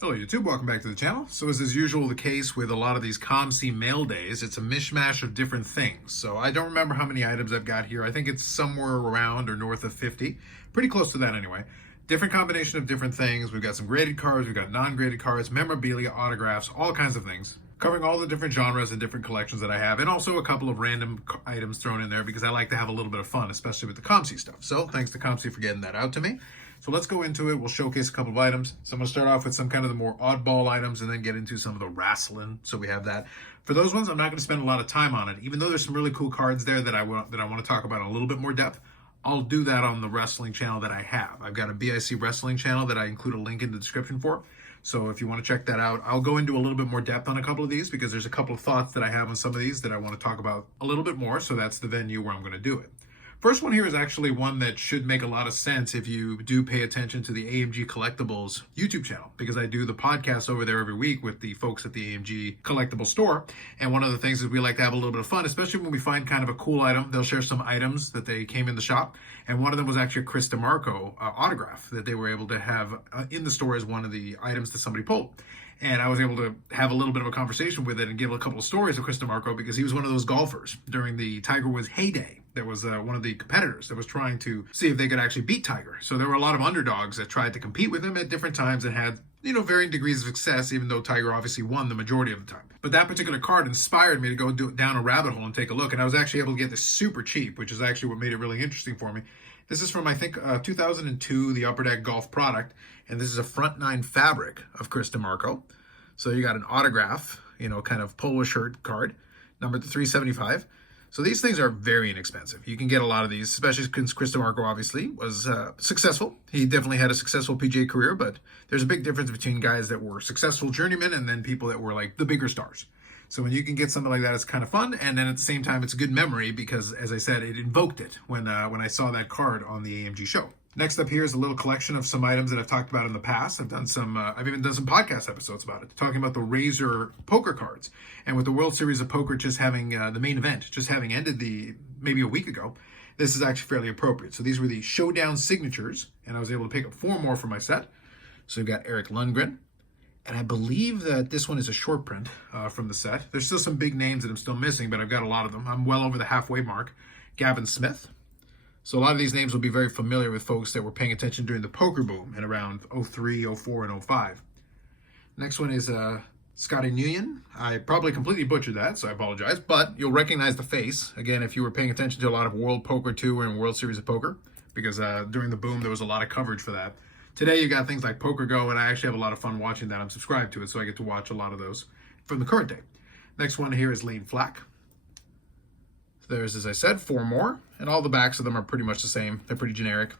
Hello YouTube, welcome back to the channel. So as is usual the case with a lot of these COMC mail days, it's a mishmash of different things. So I don't remember how many items I've got here. I think it's somewhere around or north of 50. Pretty close to that anyway. Different combination of different things. We've got some graded cards, we've got non-graded cards, memorabilia, autographs, all kinds of things. Covering all the different genres and different collections that I have, and also a couple of random items thrown in there because I like to have a little bit of fun, especially with the COMC stuff. So thanks to COMC for getting that out to me. So let's go into it. We'll showcase a couple of items. So I'm going to start off with some kind of the more oddball items and then get into some of the wrestling. So we have that. For those ones, I'm not going to spend a lot of time on it. Even though there's some really cool cards there that I want to talk about in a little bit more depth, I'll do that on the wrestling channel that I have. I've got a BIC wrestling channel that I include a link in the description for. So if you want to check that out, I'll go into a little bit more depth on a couple of these because there's a couple of thoughts that I have on some of these that I want to talk about a little bit more. So that's the venue where I'm going to do it. First one here is actually one that should make a lot of sense if you do pay attention to the AMG Collectibles YouTube channel, because I do the podcast over there every week with the folks at the AMG Collectible store. And one of the things is we like to have a little bit of fun, especially when we find kind of a cool item. They'll share some items that they came in the shop. And one of them was actually a Chris DeMarco autograph that they were able to have in the store as one of the items that somebody pulled. And I was able to have a little bit of a conversation with it and give a couple of stories of Chris DeMarco because he was one of those golfers during the Tiger Woods heyday. There was one of the competitors that was trying to see if they could actually beat Tiger. So there were a lot of underdogs that tried to compete with him at different times and had, varying degrees of success, even though Tiger obviously won the majority of the time. But that particular card inspired me to go down a rabbit hole and take a look. And I was actually able to get this super cheap, which is actually what made it really interesting for me. This is from, I think, 2002, the Upper Deck Golf product. And this is a front nine fabric of Chris DeMarco. So you got an autograph, kind of polo shirt card, numbered to 375. So these things are very inexpensive. You can get a lot of these, especially since Chris DeMarco obviously was successful. He definitely had a successful PGA career, but there's a big difference between guys that were successful journeymen and then people that were like the bigger stars. So when you can get something like that, it's kind of fun. And then at the same time, it's a good memory because, as I said, it invoked it when I saw that card on the AMG show. Next up here is a little collection of some items that I've talked about in the past. I've even done some podcast episodes about it, talking about the Razor poker cards. And with the World Series of Poker just having the main event, just having ended maybe a week ago, this is actually fairly appropriate. So these were the Showdown signatures, and I was able to pick up 4 more for my set. So we've got Eric Lundgren, and I believe that this one is a short print from the set. There's still some big names that I'm still missing, but I've got a lot of them. I'm well over the halfway mark. Gavin Smith. So a lot of these names will be very familiar with folks that were paying attention during the poker boom in around 03, 04, and 05. Next one is Scotty Nguyen. I probably completely butchered that, so I apologize, but you'll recognize the face, again, if you were paying attention to a lot of World Poker Tour and World Series of Poker, because during the boom, there was a lot of coverage for that. Today, you got things like Poker Go, and I actually have a lot of fun watching that. I'm subscribed to it, so I get to watch a lot of those from the current day. Next one here is Lane Flack. There's, as I said, 4 more, and all the backs of them are pretty much the same. They're pretty generic.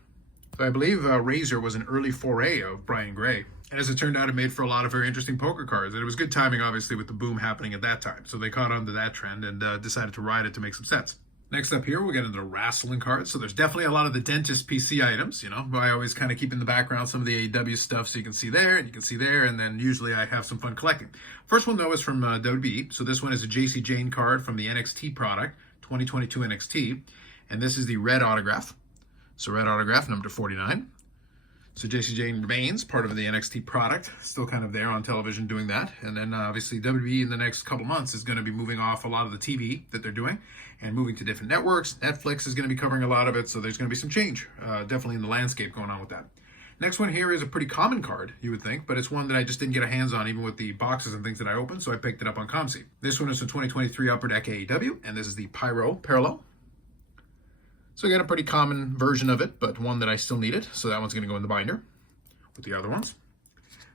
So I believe Razor was an early foray of Brian Gray. And as it turned out, it made for a lot of very interesting poker cards. And it was good timing, obviously, with the boom happening at that time. So they caught on to that trend and decided to ride it to make some sense. Next up here, we'll get into the wrestling cards. So there's definitely a lot of the dentist PC items, I always kind of keep in the background some of the AEW stuff so you can see there and you can see there. And then usually I have some fun collecting. First one, though, is from WWE. So this one is a JC Jane card from the NXT product. 2022 NXT, and this is the red autograph. So red autograph, number 49. So JC Jane remains part of the NXT product, still kind of there on television doing that. And then obviously WWE in the next couple months is going to be moving off a lot of the TV that they're doing and moving to different networks. Netflix is going to be covering a lot of it, so there's going to be some change, definitely in the landscape going on with that. Next one here is a pretty common card, you would think, but it's one that I just didn't get a hands on even with the boxes and things that I opened, so I picked it up on COMC. This one is from 2023 Upper Deck AEW, and this is the Pyro Parallel. So I got a pretty common version of it, but one that I still needed, so that one's going to go in the binder with the other ones.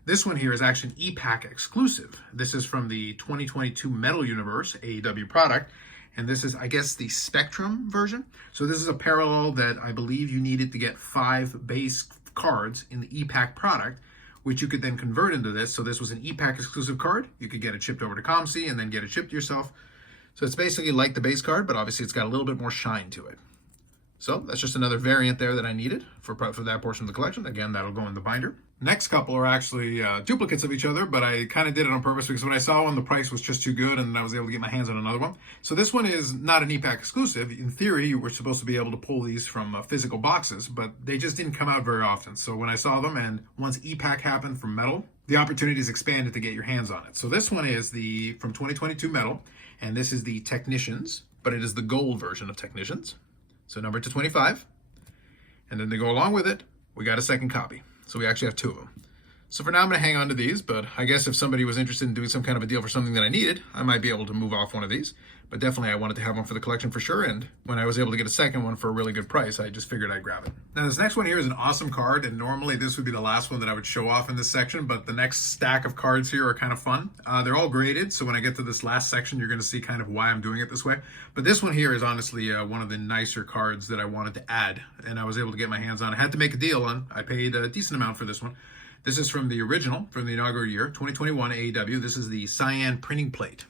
This one here is actually an EPAC exclusive. This is from the 2022 Metal Universe AEW product, and this is, I guess, the Spectrum version. So this is a parallel that I believe you needed to get 5 base cards in the EPAC product, which you could then convert into this. So this was an EPAC exclusive card. You could get it shipped over to COMC and then get it shipped yourself. So it's basically like the base card, but obviously it's got a little bit more shine to it. So that's just another variant there that I needed for that portion of the collection. Again, that'll go in the binder. Next couple are actually duplicates of each other, but I kind of did it on purpose because when I saw one, the price was just too good and I was able to get my hands on another one. So this one is not an EPAC exclusive. In theory, you were supposed to be able to pull these from physical boxes, but they just didn't come out very often. So when I saw them, and once EPAC happened from metal, the opportunities expanded to get your hands on it. So this one is the from 2022 metal, and this is the Technicians, but it is the gold version of Technicians. So numbered to 25. And then to go along with it, we got a second copy. So we actually have two of them. So for now, I'm going to hang on to these, but I guess if somebody was interested in doing some kind of a deal for something that I needed, I might be able to move off one of these. But definitely, I wanted to have one for the collection for sure, and when I was able to get a second one for a really good price, I just figured I'd grab it. Now, this next one here is an awesome card, and normally this would be the last one that I would show off in this section, but the next stack of cards here are kind of fun. They're all graded, so when I get to this last section, you're going to see kind of why I'm doing it this way. But this one here is honestly one of the nicer cards that I wanted to add, and I was able to get my hands on. I had to make a deal on. I paid a decent amount for this one. This is from the original, from the inaugural year, 2021 AEW. This is the cyan printing plate.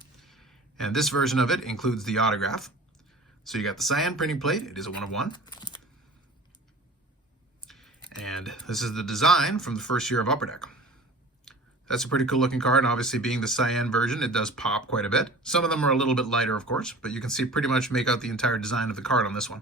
And this version of it includes the autograph. So you got the cyan printing plate. It is a 1 of 1. And this is the design from the first year of Upper Deck. That's a pretty cool looking card. And obviously being the cyan version, it does pop quite a bit. Some of them are a little bit lighter, of course, but you can see pretty much make out the entire design of the card on this one.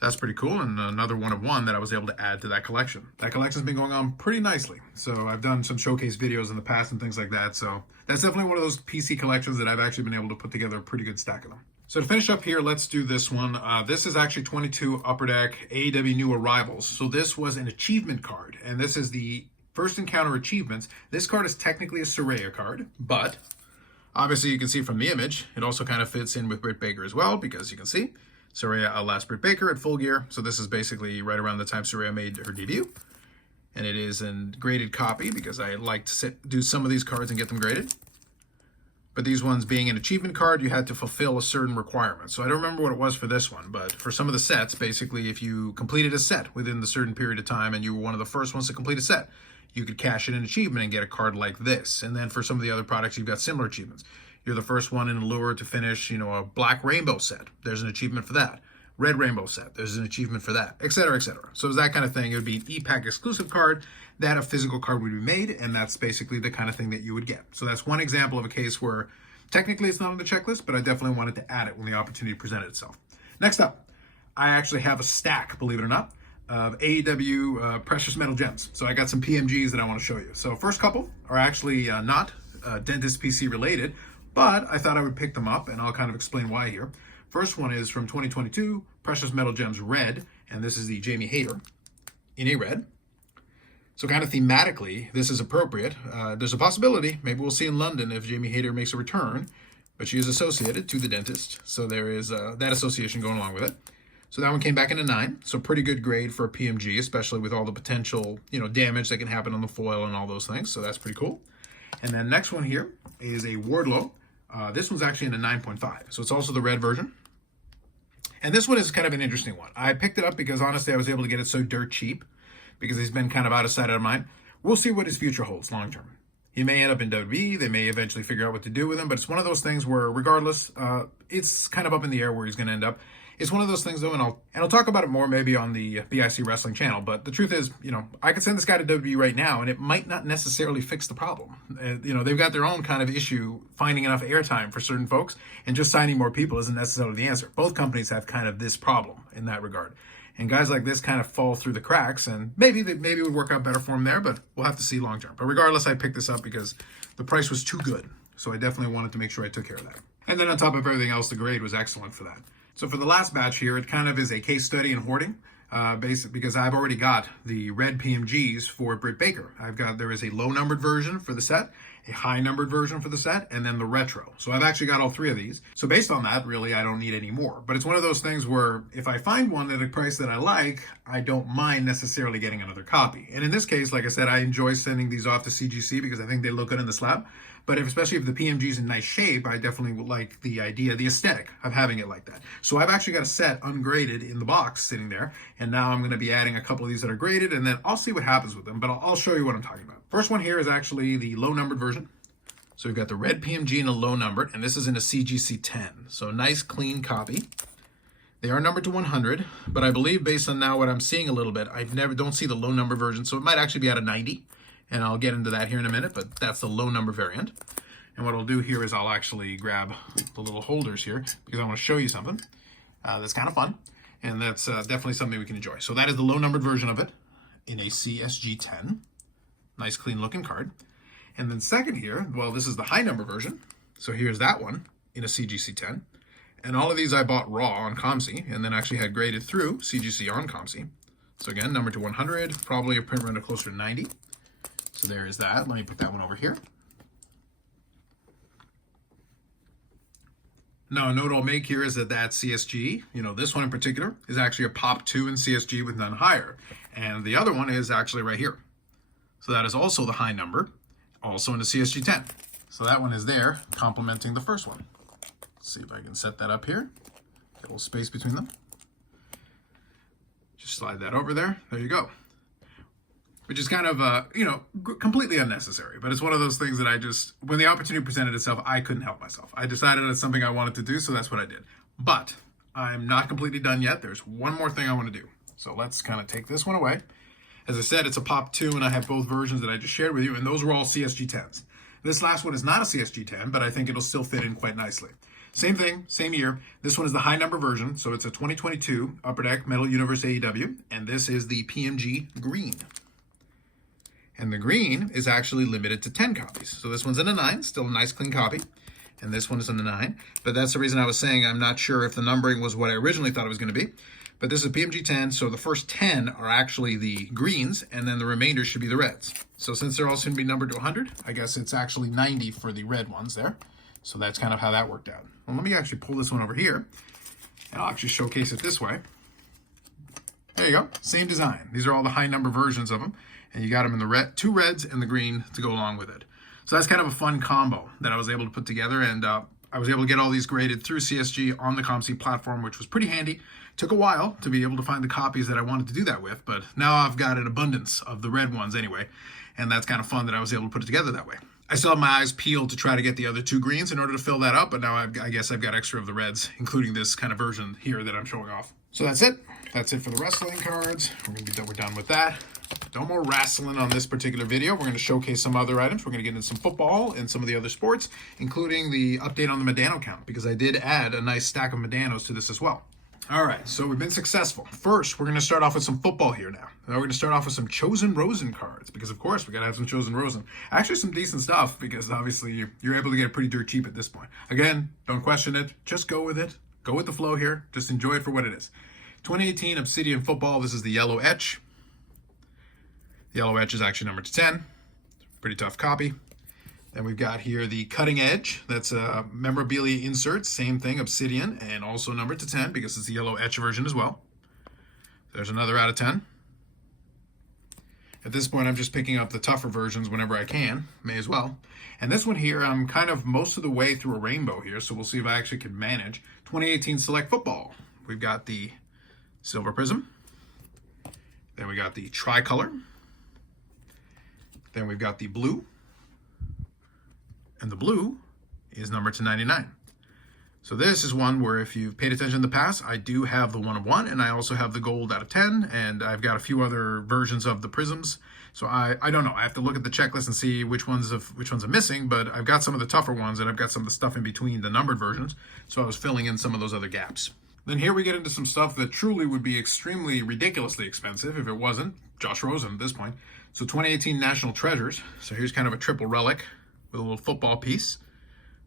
That's pretty cool, and another 1 of 1 that I was able to add to that collection. That collection's been going on pretty nicely. So I've done some showcase videos in the past and things like that. So that's definitely one of those PC collections that I've actually been able to put together a pretty good stack of them. So to finish up here, let's do this one. This is actually 22 Upper Deck AEW New Arrivals. So this was an achievement card, and this is the First Encounter Achievements. This card is technically a Saraya card, but obviously you can see from the image, it also kind of fits in with Britt Baker as well, because you can see Saraya last Britt Baker at full gear. So this is basically right around the time Saraya made her debut. And it is a graded copy because I like to do some of these cards and get them graded. But these ones being an achievement card, you had to fulfill a certain requirement. So I don't remember what it was for this one, but for some of the sets, basically if you completed a set within the certain period of time and you were one of the first ones to complete a set, you could cash in an achievement and get a card like this. And then for some of the other products, you've got similar achievements. You're the first one in Allure to finish, a black rainbow set. There's an achievement for that. Red rainbow set. There's an achievement for that, et cetera, et cetera. So it's that kind of thing. It would be an e-pack exclusive card that a physical card would be made, and that's basically the kind of thing that you would get. So that's one example of a case where technically it's not on the checklist, but I definitely wanted to add it when the opportunity presented itself. Next up, I actually have a stack, believe it or not, of AEW precious metal gems. So I got some PMGs that I want to show you. So first couple are actually not Dentist PC related, but I thought I would pick them up, and I'll kind of explain why here. First one is from 2022, Precious Metal Gems Red, and this is the Jamie Hayter in a red. So kind of thematically, this is appropriate. There's a possibility, maybe we'll see in London if Jamie Hayter makes a return, but she is associated to the Dentist, so there is that association going along with it. So that one came back in a 9, so pretty good grade for a PMG, especially with all the potential, damage that can happen on the foil and all those things, so that's pretty cool. And then next one here is a Wardlow. This one's actually in a 9.5, so it's also the red version. And this one is kind of an interesting one. I picked it up because honestly I was able to get it so dirt cheap because he's been kind of out of sight, out of mind. We'll see what his future holds long term. He may end up in WWE. They may eventually figure out what to do with him, but it's one of those things where regardless, it's kind of up in the air where he's going to end up. It's one of those things though, and I'll talk about it more maybe on the BIC Wrestling channel, but the truth is, I could send this guy to WWE right now and it might not necessarily fix the problem. They've got their own kind of issue finding enough airtime for certain folks, and just signing more people isn't necessarily the answer. Both companies have kind of this problem in that regard. And guys like this kind of fall through the cracks, and maybe it would work out better for him there, but we'll have to see long term. But regardless, I picked this up because the price was too good. So I definitely wanted to make sure I took care of that. And then on top of everything else, the grade was excellent for that. So for the last batch here, it kind of is a case study in hoarding, because I've already got the red PMGs for Britt Baker. There is a low numbered version for the set, a high numbered version for the set, and then the retro. So I've actually got all three of these. So based on that, really, I don't need any more. But it's one of those things where if I find one at a price that I like, I don't mind necessarily getting another copy. And in this case, like I said, I enjoy sending these off to CGC because I think they look good in the slab. But especially if the PMG is in nice shape, I definitely would like the aesthetic of having it like that. So I've actually got a set ungraded in the box sitting there. And now I'm going to be adding a couple of these that are graded, and then I'll see what happens with them. But I'll show you what I'm talking about. First one here is actually the low numbered version. So we've got the red PMG in a low numbered, and this is in a CGC 10. So nice clean copy. They are numbered to 100, but I believe based on now what I'm seeing a little bit, don't see the low number version. So it might actually be at a 90. And I'll get into that here in a minute, but that's the low number variant. And what I'll do here is I'll actually grab the little holders here because I want to show you something that's kind of fun. And that's definitely something we can enjoy. So that is the low numbered version of it in a CSG 10. Nice clean looking card. And then second here, well, this is the high number version. So here's that one in a CGC 10. And all of these I bought raw on COMC and then actually had graded through CGC on COMC. So again, number to 100, probably a print run of closer to 90. So there is that. Let me put that one over here. Now, a note I'll make here is that CSG, this one in particular, is actually a Pop 2 in CSG with none higher. And the other one is actually right here. So that is also the high number, also in the CSG 10. So that one is there, complementing the first one. Let's see if I can set that up here. Get a little space between them. Just slide that over there. There you go. Which is kind of, completely unnecessary. But it's one of those things that when the opportunity presented itself, I couldn't help myself. I decided it's something I wanted to do, so that's what I did. But I'm not completely done yet. There's one more thing I want to do. So let's kind of take this one away. As I said, it's a Pop 2, and I have both versions that I just shared with you, and those were all CSG 10s. This last one is not a CSG 10, but I think it'll still fit in quite nicely. Same thing, same year. This one is the high number version, so it's a 2022 Upper Deck Metal Universe AEW, and this is the PMG Green. And the green is actually limited to 10 copies. So this one's in a 9, still a nice clean copy. And this one is in a 9. But that's the reason I was saying I'm not sure if the numbering was what I originally thought it was going to be. But this is a PMG 10, so the first 10 are actually the greens, and then the remainder should be the reds. So since they're all soon to be numbered to 100, I guess it's actually 90 for the red ones there. So that's kind of how that worked out. Well, let me actually pull this one over here, and I'll actually showcase it this way. There you go, same design. These are all the high number versions of them. And you got them in the two reds and the green to go along with it. So that's kind of a fun combo that I was able to put together, and I was able to get all these graded through CSG on the COMC platform, which was pretty handy. Took a while to be able to find the copies that I wanted to do that with, but now I've got an abundance of the red ones anyway, and that's kind of fun that I was able to put it together that way. I still have my eyes peeled to try to get the other two greens in order to fill that up, but now I guess I've got extra of the reds, including this kind of version here that I'm showing off. So that's it. That's it for the wrestling cards. We're done with that. No more wrestling on this particular video. We're going to showcase some other items. We're going to get into some football and some of the other sports, including the update on the Medano count, because I did add a nice stack of Medanos to this as well. All right, so we've been successful. First, we're going to start off with some football here now. Now we're going to start off with some Chosen Rosen cards, because of course we got to have some Chosen Rosen. Actually, some decent stuff, because obviously you're able to get it pretty dirt cheap at this point. Again, don't question it. Just go with it. Go with the flow here. Just enjoy it for what it is. 2018 Obsidian Football. This is the yellow etch. The yellow etch is actually numbered to 10. Pretty tough copy. Then we've got here the Cutting Edge. That's a memorabilia insert. Same thing, Obsidian, and also numbered to 10 because it's the yellow etch version as well. There's another out of 10. At this point, I'm just picking up the tougher versions whenever I can. May as well. And this one here, I'm kind of most of the way through a rainbow here, so we'll see if I actually can manage. 2018 Select Football. We've got the Silver Prism. Then we got the Tricolor. Then we've got the blue. And the blue is numbered to 99. So this is one where if you've paid attention in the past, I do have the 1 of 1, and I also have the gold out of 10, and I've got a few other versions of the prisms. So I don't know. I have to look at the checklist and see which ones are missing, but I've got some of the tougher ones, and I've got some of the stuff in between the numbered versions. So I was filling in some of those other gaps. Then here we get into some stuff that truly would be extremely ridiculously expensive if it wasn't Josh Rosen at this point. So 2018 National Treasures. So here's kind of a triple relic with a little football piece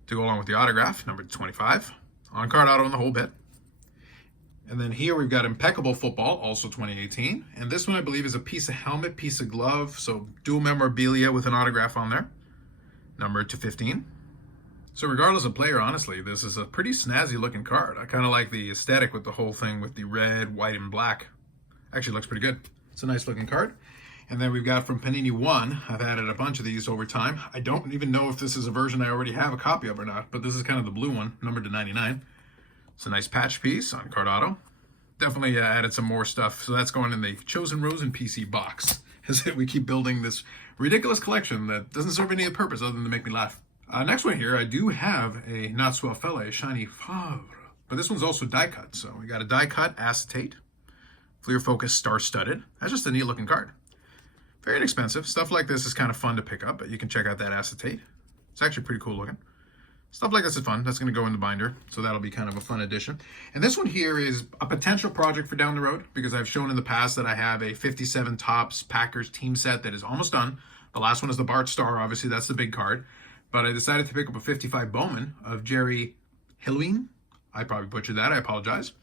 to go along with the autograph, number 25. On-card auto and the whole bit. And then here we've got Impeccable Football, also 2018. And this one I believe is a piece of helmet, piece of glove, so dual memorabilia with an autograph on there, numbered to 15. So regardless of player, honestly, this is a pretty snazzy looking card. I kind of like the aesthetic with the whole thing with the red, white, and black. Actually looks pretty good. It's a nice looking card. And then we've got from Panini 1, I've added a bunch of these over time. I don't even know if this is a version I already have a copy of or not, but this is kind of the blue one, numbered to 99. It's a nice patch piece on card auto. Definitely added some more stuff. So that's going in the Chosen Rosen PC box. As we keep building this ridiculous collection that doesn't serve any purpose other than to make me laugh. Next one here, I do have a Not So Felle Shiny Favre, but this one's also die cut. So we got a die cut acetate, Clear Focus Star Studded. That's just a neat looking card. Very inexpensive. Stuff like this is kind of fun to pick up, but you can check out that acetate. It's actually pretty cool looking. Stuff like this is fun. That's going to go in the binder, so that'll be kind of a fun addition. And this one here is a potential project for down the road, because I've shown in the past that I have a 57 Topps Packers team set that is almost done. The last one is the Bart Star, obviously that's the big card. But I decided to pick up a 55 Bowman of Jerry Hilween. I probably butchered that, I apologize.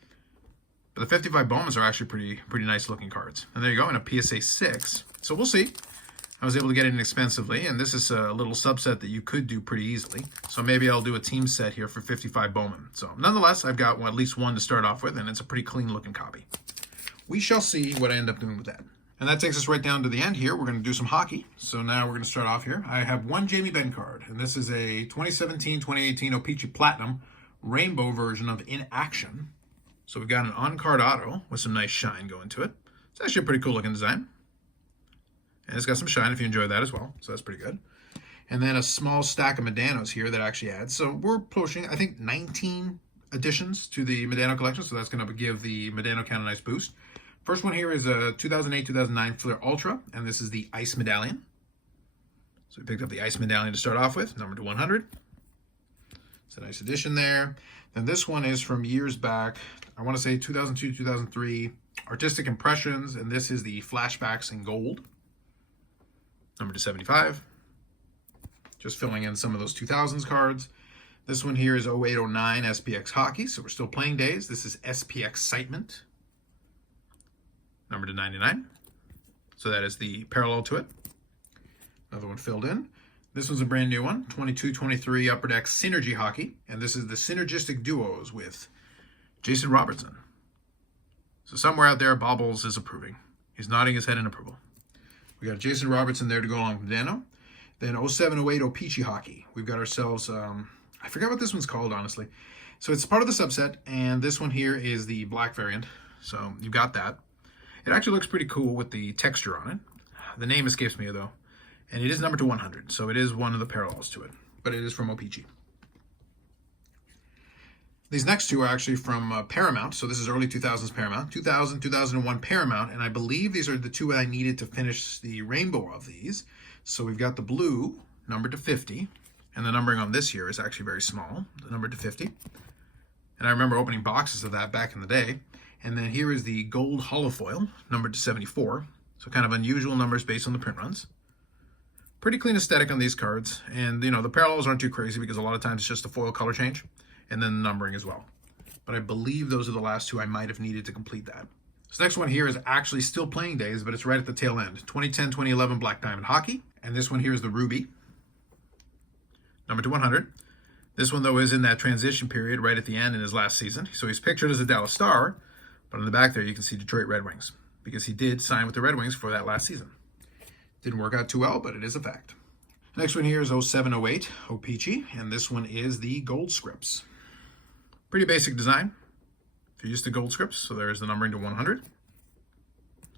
But the 55 Bowmans are actually pretty nice looking cards. And there you go, in a PSA 6. So we'll see. I was able to get it inexpensively, and this is a little subset that you could do pretty easily. So maybe I'll do a team set here for 55 Bowman. So nonetheless, I've got at least one to start off with, and it's a pretty clean looking copy. We shall see what I end up doing with that. And that takes us right down to the end here. We're going to do some hockey. So now we're going to start off here. I have one Jamie Benn card, and this is a 2017-2018 O-Pee-Chee Platinum rainbow version of In Action. So we've got an on-card auto with some nice shine going to it. It's actually a pretty cool looking design. And it's got some shine if you enjoy that as well. So that's pretty good. And then a small stack of Medanos here that actually adds. So we're pushing, I think, 19 additions to the Medano collection. So that's going to give the Medano count a nice boost. First one here is a 2008-2009 Flair Ultra. And this is the Ice Medallion. So we picked up the Ice Medallion to start off with, number to 100. It's a nice addition there. Then this one is from years back. I want to say 2002, 2003. Artistic Impressions. And this is the Flashbacks in Gold. Number to 75. Just filling in some of those 2000s cards. This one here is 08-09 SPX Hockey, so we're still playing days. This is SP Excitement. Number to 99. So that is the parallel to it. Another one filled in. This one's a brand new one, 22-23 Upper Deck Synergy Hockey. And this is the Synergistic Duos with Jason Robertson. So somewhere out there, Bobbles is approving. He's nodding his head in approval. We got Jason Robertson there to go along with Dano. Then 07-08 O-Pee-Chee Hockey. We've got ourselves, I forgot what this one's called, honestly. So it's part of the subset, and this one here is the black variant. So you got that. It actually looks pretty cool with the texture on it. The name escapes me, though. And it is number to 100, so it is one of the parallels to it. But it is from O-Pee-Chee. These next two are actually from Paramount. So this is early 2000s Paramount. 2000, 2001 Paramount. And I believe these are the two I needed to finish the rainbow of these. So we've got the blue, numbered to 50. And the numbering on this here is actually very small, numbered to 50. And I remember opening boxes of that back in the day. And then here is the gold holofoil, numbered to 74. So kind of unusual numbers based on the print runs. Pretty clean aesthetic on these cards. And, you know, the parallels aren't too crazy because a lot of times it's just a foil color change. And then the numbering as well. But I believe those are the last two I might have needed to complete that. This next one here is actually still playing days, but it's right at the tail end. 2010-2011 Black Diamond Hockey. And this one here is the Ruby. Number to 100. This one, though, is in that transition period right at the end in his last season. So he's pictured as a Dallas Star, but on the back there you can see Detroit Red Wings because he did sign with the Red Wings for that last season. Didn't work out too well, but it is a fact. Next one here is 07-08 O-Pee-Chee, and this one is the Gold Scripts. Pretty basic design. If you're used to gold scripts, so there's the numbering to 100.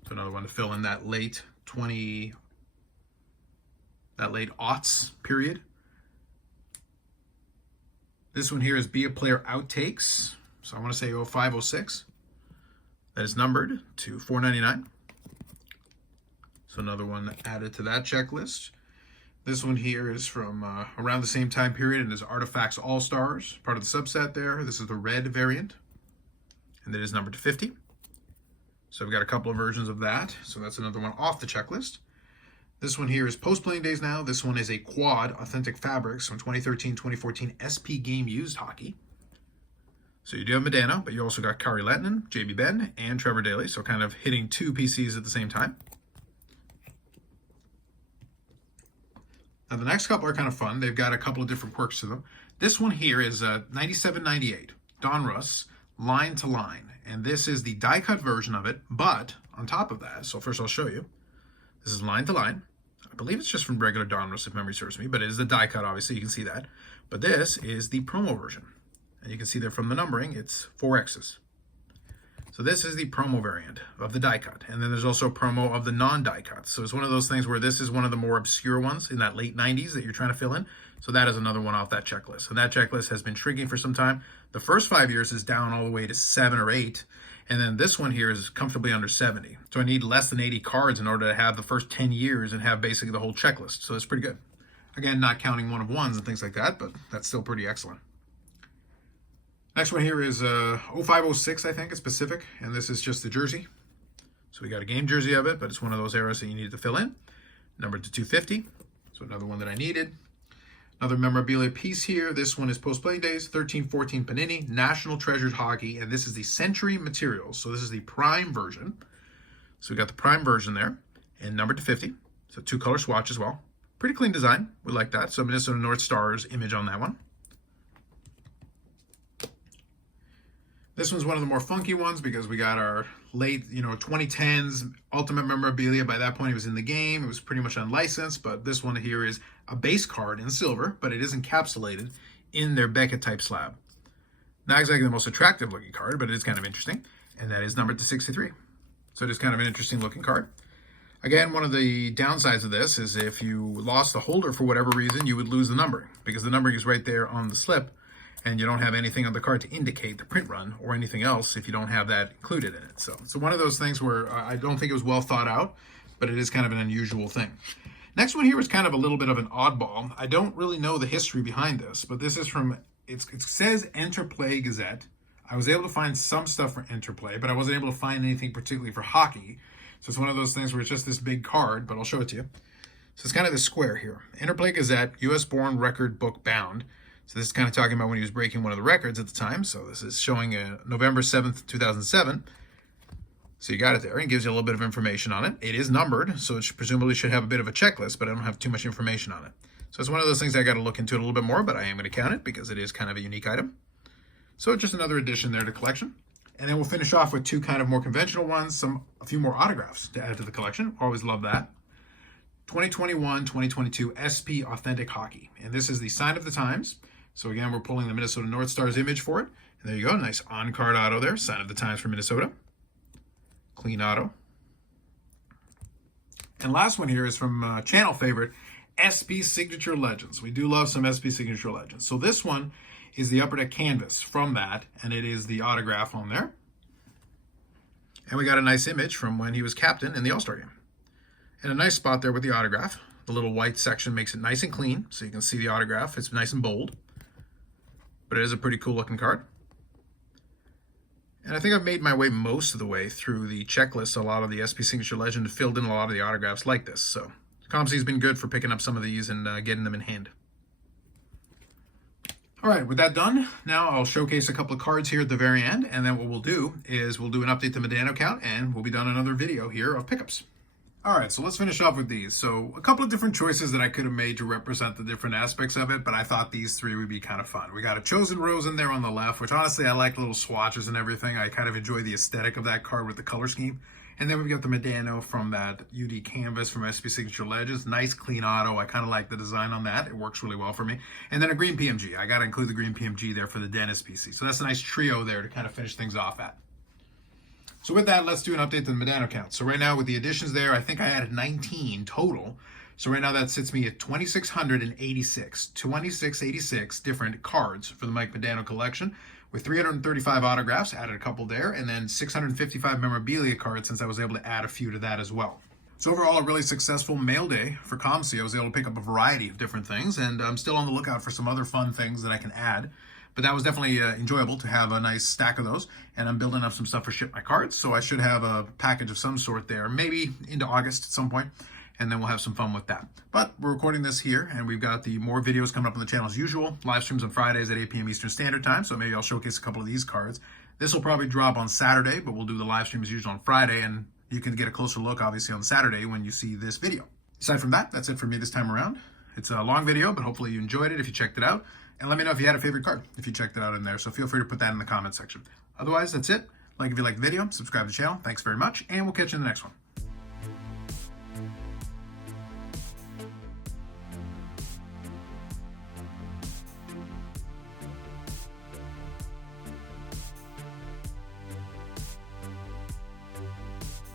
So another one to fill in that late aughts period. This one here is Be a Player Outtakes. So I want to say 05-06. That is numbered to 499. So another one added to that checklist. This one here is from around the same time period and is Artifacts All-Stars, part of the subset there. This is the red variant, and that is numbered to 50. So we've got a couple of versions of that. So that's another one off the checklist. This one here is post-playing days now. This one is a quad Authentic Fabrics from 2013-2014 SP Game Used Hockey. So you do have Medano, but you also got Kari Lehtinen, Jamie Benn, and Trevor Daley. So kind of hitting two PCs at the same time. Now the next couple are kind of fun. They've got a couple of different quirks to them. This one here is 97-98 Donruss Line to Line. And this is the die cut version of it, but on top of that, so first I'll show you. This is line to line. I believe it's just from regular Donruss if memory serves me, but it is the die cut, obviously, you can see that. But this is the promo version. And you can see there from the numbering, it's 4 X's. So this is the promo variant of the die cut. And then there's also a promo of the non-die cut. So it's one of those things where this is one of the more obscure ones in that late 90s that you're trying to fill in. So that is another one off that checklist. And that checklist has been shrinking for some time. The first 5 years is down all the way to 7 or 8. And then this one here is comfortably under 70. So I need less than 80 cards in order to have the first 10 years and have basically the whole checklist. So it's pretty good. Again, not counting one of ones and things like that, but that's still pretty excellent. Next one here is 05-06, I think. It's Pacific, and this is just the jersey. So we got a game jersey of it, but it's one of those eras that you need to fill in. numbered to 250. So another one that I needed. Another memorabilia piece here. This one is post-playing days, 13-14 Panini, National Treasures Hockey, and this is the Century Materials. So this is the prime version. So we got the prime version there, and numbered to 50. So 2-color swatch as well. Pretty clean design. We like that. So Minnesota North Stars image on that one. This one's one of the more funky ones because we got our late, 2010s Ultimate Memorabilia. By that point, it was in the game. It was pretty much unlicensed, but this one here is a base card in silver, but it is encapsulated in their Beckett type slab. Not exactly the most attractive looking card, but it is kind of interesting, and that is numbered to 63. So it is kind of an interesting looking card. Again, one of the downsides of this is if you lost the holder for whatever reason, you would lose the numbering because the numbering is right there on the slip, and you don't have anything on the card to indicate the print run or anything else if you don't have that included in it. So it's one of those things where I don't think it was well thought out, but it is kind of an unusual thing. Next one here is kind of a little bit of an oddball. I don't really know the history behind this, but this is from, it says Interplay Gazette. I was able to find some stuff for Interplay, but I wasn't able to find anything particularly for hockey. So it's one of those things where it's just this big card, but I'll show it to you. So it's kind of this square here. Interplay Gazette, U.S. born record book bound. So this is kind of talking about when he was breaking one of the records at the time. So this is showing November 7th, 2007. So you got it there. It gives you a little bit of information on it. It is numbered, so it presumably should have a bit of a checklist, but I don't have too much information on it. So it's one of those things I got to look into it a little bit more, but I am going to count it because it is kind of a unique item. So just another addition there to the collection. And then we'll finish off with two kind of more conventional ones, a few more autographs to add to the collection. Always love that. 2021-2022 SP Authentic Hockey. And this is the sign of the times. So again, we're pulling the Minnesota North Stars image for it. And there you go, nice on-card auto there, sign of the times for Minnesota. Clean auto. And last one here is from channel favorite, SP Signature Legends. We do love some SP Signature Legends. So this one is the Upper Deck canvas from that, and it is the autograph on there. And we got a nice image from when he was captain in the All-Star game. And a nice spot there with the autograph. The little white section makes it nice and clean, so you can see the autograph. It's nice and bold. But it is a pretty cool looking card. And I think I've made my way most of the way through the checklist. A lot of the SP Signature Legend filled in a lot of the autographs like this. So COMC has been good for picking up some of these and getting them in hand. All right, with that done, now I'll showcase a couple of cards here at the very end. And then what we'll do is we'll do an update to Medano count and we'll be done another video here of pickups. All right, so let's finish off with these. So a couple of different choices that I could have made to represent the different aspects of it, but I thought these three would be kind of fun. We got a Chosen Rose in there on the left, which honestly, I like little swatches and everything. I kind of enjoy the aesthetic of that card with the color scheme. And then we've got the Medano from that UD canvas from SP Signature Legends. Nice, clean auto. I kind of like the design on that. It works really well for me. And then a green PMG. I got to include the green PMG there for the Dennis PC. So that's a nice trio there to kind of finish things off at. So with that, let's do an update to the Medano count. So right now with the additions there, I think I added 19 total. So right now that sits me at 2,686. 2,686 different cards for the Mike Medano collection with 335 autographs, added a couple there, and then 655 memorabilia cards since I was able to add a few to that as well. So overall, a really successful mail day for COMC. I was able to pick up a variety of different things, and I'm still on the lookout for some other fun things that I can add. But that was definitely enjoyable to have a nice stack of those. And I'm building up some stuff for Ship My Cards. So I should have a package of some sort there, maybe into August at some point. And then we'll have some fun with that. But we're recording this here, and we've got the more videos coming up on the channel as usual. Live streams on Fridays at 8 p.m. Eastern Standard Time. So maybe I'll showcase a couple of these cards. This will probably drop on Saturday, but we'll do the live stream as usual on Friday. And you can get a closer look, obviously, on Saturday when you see this video. Aside from that, that's it for me this time around. It's a long video, but hopefully you enjoyed it if you checked it out. And let me know if you had a favorite card, if you checked it out in there. So feel free to put that in the comment section. Otherwise, that's it. Like if you like the video, subscribe to the channel. Thanks very much, and we'll catch you in the next one.